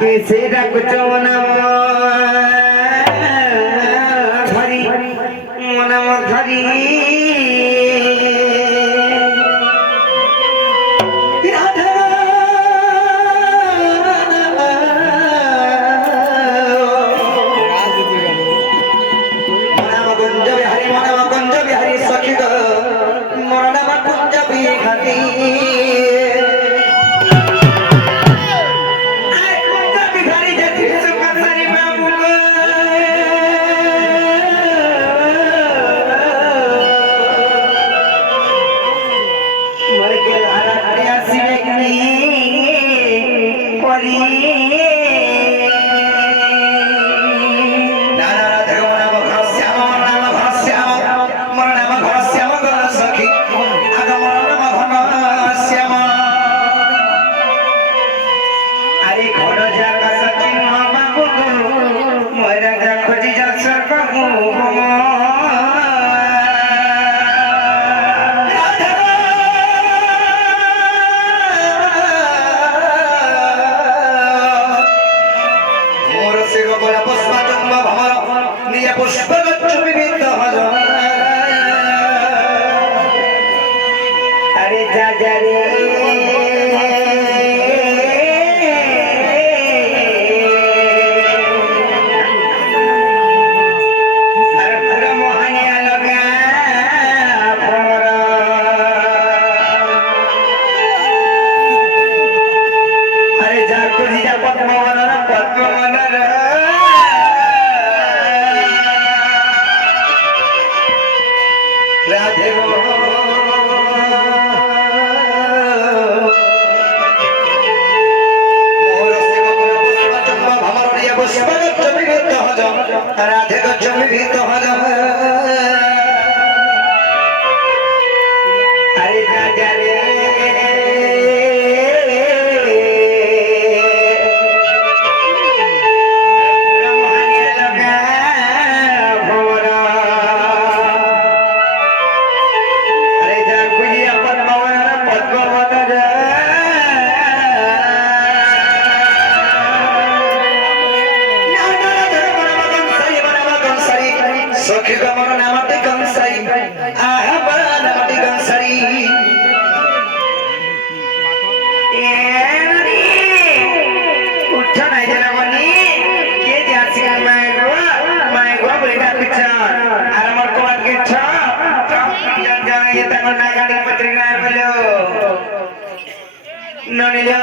कैसे रखो नम घरी मनम घरी राधा मनम कुंज बिहारी सखी ग मनम कुंज बिहारी अरे जा जा रे राधे को जमी भी तो अरे जा जा रे अरे जा कुछ अपन भवन पद्म सखी का मन नामते कंसाई आहा बड़ा नामते कंसाई एनी उठा नहीं जना बनी के जासी का मैं गो बोलेगा पिचार अरे मर को के छ जन जन ये तक ना गाड़ी पत्रिका बोलो ननी जा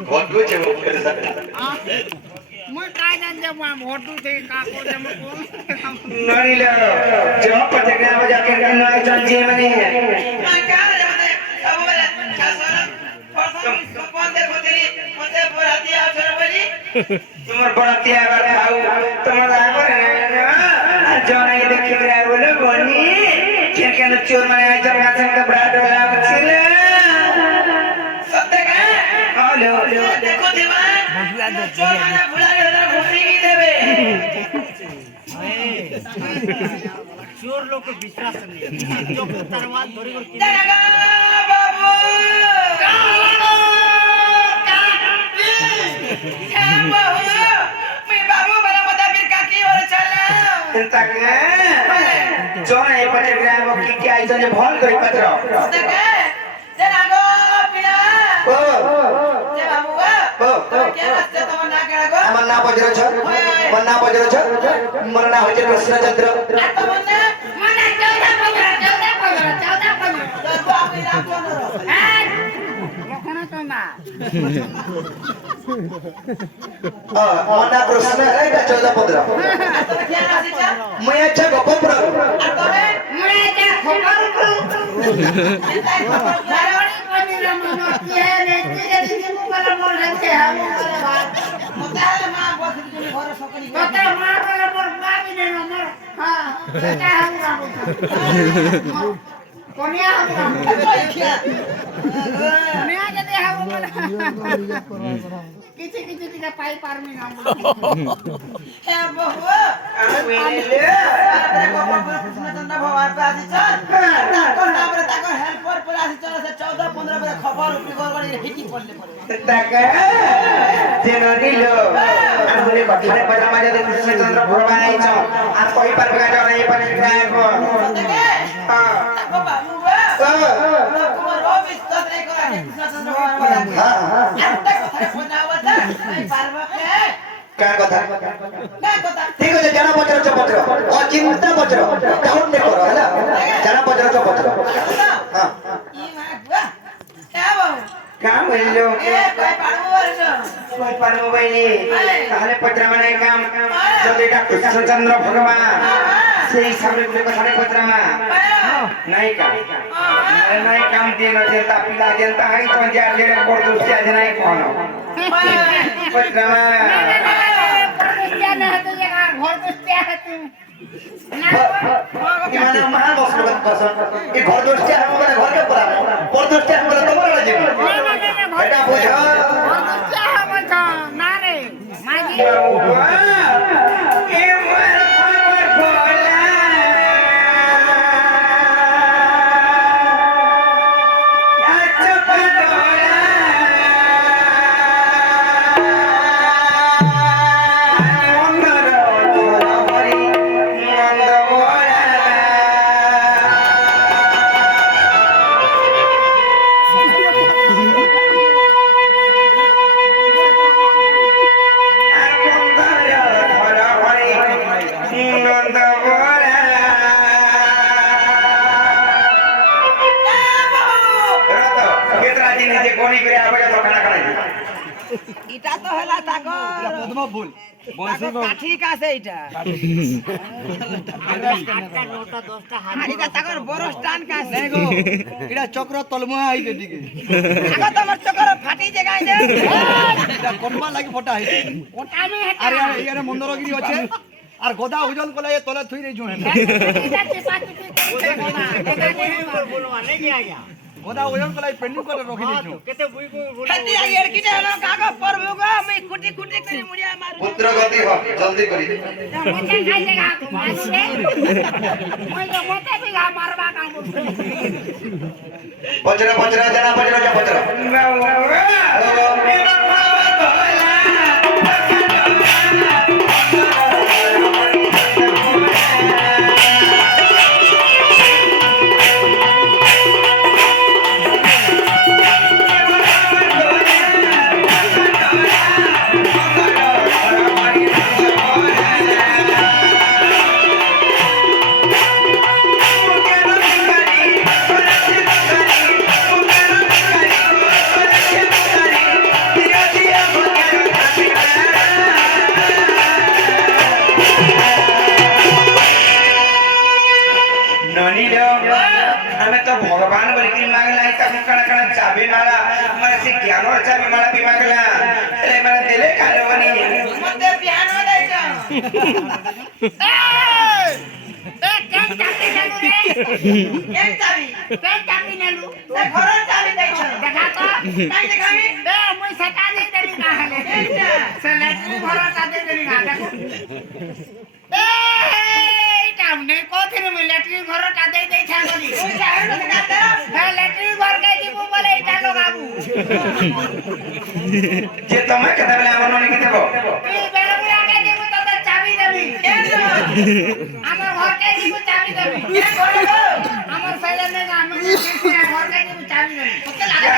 बहुत कुछ है वो कर सकता मैं काय जान जब वहां मोटू थे काको जब कौन नहीं ले जो पत्रिका में जाके ना जान जी मने मैं क्या जाने अब बोले छासरा परसों कौन देखो तेरी मते बराती आछर बली तुम्हार बराती आगर खाऊ तुम्हार आगर जो नहीं देखी रहे बोले बनी क्या क्या चोर मने आज जब गाछन का ब्राड वाला बचिल सत्य का हेलो देखो दीवान चोर मने भुला दे घुसी भी देवे चोर लोग को विश्वास नहीं जो तरवाल धोरी को तेरा बाबू का बाबू मैं बाबू बड़ा बड़ा फिर काकी और चला तक जो नहीं पत्रिका वो की क्या इधर जो भॉल करी पत्र सत्य का तेरा गो पिला ओ जे बाबू तो क्या रास्ते तो ना करा गो मन्ना बजरो छ मन्ना बजरो छ मरना हो कृष्णचंद्र तो मन्ना मन्ना 14 तो आप राम चंद्र लखना तो ना मन्ना कृष्ण है का 14-15 तो क्या राशि छ मैं अच्छा गप्पर तो मैं क्या खबर करूं नारायण कोनी राम किया रे तेरे मुंह पर मोर रखे हम मुताल मां बस घर सकली कते मार वाला मोर बाबी ने मोर हां क्या हम राम কনিয়া হবো কনিয়া যদি হবো বলে কিছু কিছু টিকা পাই পারমি না হে বহু আমি বলিলে গোপাল কৃষ্ণচন্দ্র ভগবান পে আসিছ তাকর তারপরে তাকর হেল্পর পরে আসিছ সে 14-15 বছর খবর উপরি গড়গড়ি হিটি পড়লে পড়ে তাকে যেন নিল আমি কথারে পজামা যদি কৃষ্ণচন্দ্র ভগবান আইছ আর কই পারবে না এই পারে গায়ব দেখে হ্যাঁ তাকো বাবু তোমার অবিশ্বাস রে করা কৃষ্ণচন্দ্র ভগবান বলা একটা কথা শোনাও না এই পারবা কে কার কথা না কথা ঠিক আছে জানা পত্র চপত্র অচিন্তা পত্র কাউন্ট নে করো হলা জানা পত্র চপত্র হ্যাঁ ই মা বুয়া কে বাবু কাম হইলো এ কই পারবো বলছ কই পারবো বইলি তাহলে পত্র মানে কাম যদি এটা কৃষ্ণচন্দ্র ভগবান সেই সামনে কথারে পত্র মা নাই কাম নাই কাম দিয়ে নজে তা পিলা যেটা হাই তো যা যেরে পড় দুষ্টি আজ নাই কোন পত্র মা পরদুষ্টিয়া না হতো যে ঘর দুষ্টিয়া হতো না মানে মহা বসলো বসন এই ঘর দুষ্টি আর আমাদের ঘরকে পড়া পড় দুষ্টি আমরা তোমার লাগে এটা বুঝা পরদুষ্টিয়া হবো তো না রে মাঝি এ মর খবর বলা আচ্ছা পড়া মন্দর ধরি মন্দ বলা আর মন্দর ধরি মন্দ বলা রত কেতরা দিন যে কোনি করে আবে তো খানা খাই এটা তো হলা তাকর প্রথম ভুল ঠিক আছে এটা আটটা নটা দশটা হাত আর এটা তাকর বড় স্টান কাছে দেখো এটা চক্র তলমা আইছে দিকে আগো তোমার চকর ফাটি জায়গায় দে এটা কোনবা লাগি ফটা আইছে ওটা আমি হেটা আরে আরে এখানে মন্দরগিরি আছে আর গদা ওজন কলে এ তলে থুই রে জুনে बोलो नहीं किया गया গদা ওজন কলে পেন্ডিং করে রাখি দিছো कहते बुई को बोलो ফাটি আই এর কিটা হলো কাগজ পড়বো গো আমি কুটি কুটি করে মুড়িয়া মারু পুত্র গতি হ জলদি করি मुझे खाई देगा मालूम है मुझे मोटे भी गा मारवा का পত্র পত্র জানা পত্র চপত্র ननिलो हमें तो भगवान बोल के मांगला है तब कण कण चाबी माला मारे से ज्ञान और चाबी माला भी मांगला अरे मारे दिले कालो बनी মতে পিয়ানো দেইছো ए क्या चाबी नालू रे এক চাবি क्या चाबी नालू তে ঘরের চাবি দেইছো देखा तो তাই দেখাবি ए मुई सटा दे देली काहले से लेटरी भरा ता दे देली का देखो ए इटा हमने कोथिरे में लेटरी भरा ता दे दे छागली ওই চাবি তো দেখাতে है लेटरी भर के जीबू बोले इटा लगाबू जे तुम्हें कहता बोले हमन ने के देबो ई बेरो बुला के जीबू तो चाबी देबी আমার ঘর কে জীবু চাবি দেবি আমার সাইলে নে আমার ঘর কে জীবু চাবি দেবি কত লাগে